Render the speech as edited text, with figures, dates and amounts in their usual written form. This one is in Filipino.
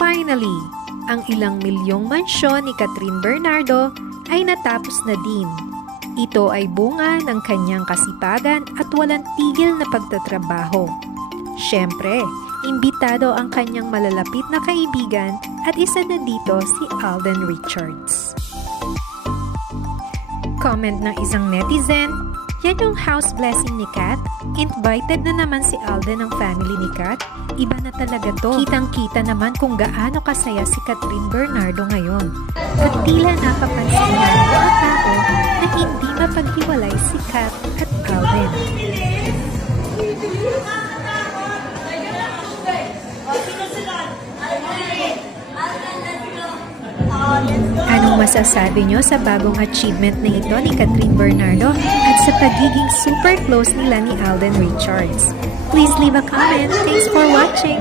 Finally, ang ilang milyong mansyon ni Catherine Bernardo ay natapos na din. Ito ay bunga ng kanyang kasipagan at walang tigil na pagtatrabaho. Siyempre, imbitado ang kanyang malalapit na kaibigan at isa na dito si Alden Richards. Comment ng isang netizen, yan yung house blessing ni Kat? Invited na naman si Alden ng family ni Kat? Iba na talaga to. Kitang-kita naman kung gaano kasaya si Catherine Bernardo ngayon. At tila napapansin na ng mga tao na hindi mapaghiwalay si Kat at Alden. Anong masasabi nyo sa bagong achievement na ito ni Catherine Bernardo at sa pagiging super close nila ni Alden Richards? Please leave a comment. Thanks for watching!